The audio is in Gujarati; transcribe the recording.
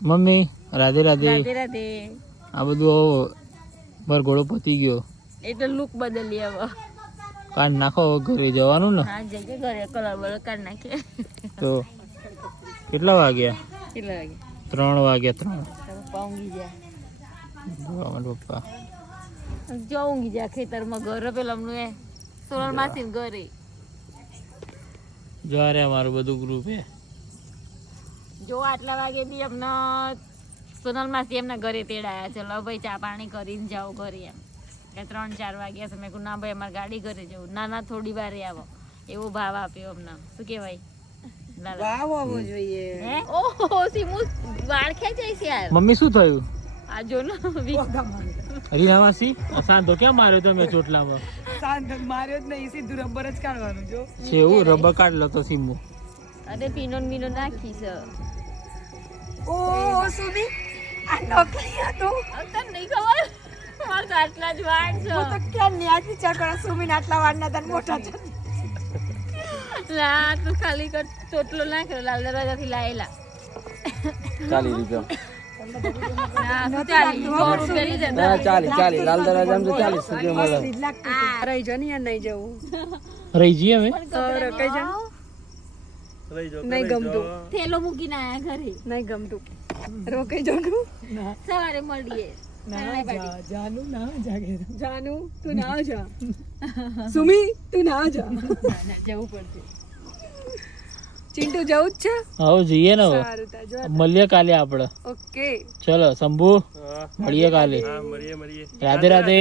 મમ્મી રાધે રાધે. રાધે રાધે. આ બધું બરઘોડો પતી ગયો એટલે લુક બદલી હવે. કાઢ નાખો ઘરે જવાનું ને. હા જઈએ ઘરે કલર બલર કાઢ નાખીએ. તો કેટલા વાગ્યા? કેટલા વાગે? 3 વાગ્યા. 3 પપ્પા ઊંઘી ગયા. અમારા પપ્પા જો ઊંઘી ગયા ખેતરમાં ઘરે પેલા અમનું એ સોનલ માસી ઘરે. જો રે અમારું બધું ગ્રુપ હે. જો આટલા વાગે બી અમને સોનલ માસી એમના ઘરે તેડાયા. ચલો ભાઈ ચા પાણી કરીને જાઓ ઘરે એમ. કે 3-4 વાગ્યા છે. મેં કહ્યું ના ભાઈ અમારે ગાડી ઘરે જવું. ના ના થોડી વારે આવો એવો ભાવ આપ્યો અમને. શું કહેવાય? વાવ આવવો જોઈએ. હે ઓહો સીમુ વાળ ખેંચાય છે યાર. મમ્મી શું થયું? આ જો ને હરીનાવાસી સાંધો ક્યાં માર્યો તમે ચોટલામાં? શાંત માર્યો જ નહીં, સીધું રબર જ કાઢવાનું. જો છે એવું રબર કાઢ લો તો સીમુ. અરે પીનો મીનો નાખી છે. ઓ સુમી આ નકલી હતું. તને નહીં ખબર? મારે તો આટલા જ વાળ છે. હું તો ક્યાં ન્યાજ વિચાર કરો સુમી આટલા વાળના તને મોટા છે. ના તું ખાલી કર ચોટલો નાખ્યો લાલ દરવાજાથી લાયેલા. 40 રૂપિયા. ના તું 40 લીધા. ના 40 લાલ દરવાજામાં તો 40 રૂપિયા મળે. આ રહી જો ને યાર નહીં જવું. રહી જઈએ અમે. કઈ જા નહીં ગમતું. થેલો મૂકીને આયા ઘરે. નહીં ગમતું. રોકાઈ જાઉં. સવારે મળીએ. જાનુ ના જાગે. જાનુ તું ના જા. સુમી તું ના જા. જવું પડશે. ચિંટુ જવું જ છે. આવો જઈએ ને હવે. સારું તા જો. મળીએ કાલે આપણે. ઓકે ચલો શંભુ મળીએ કાલે. રાધે રાધે.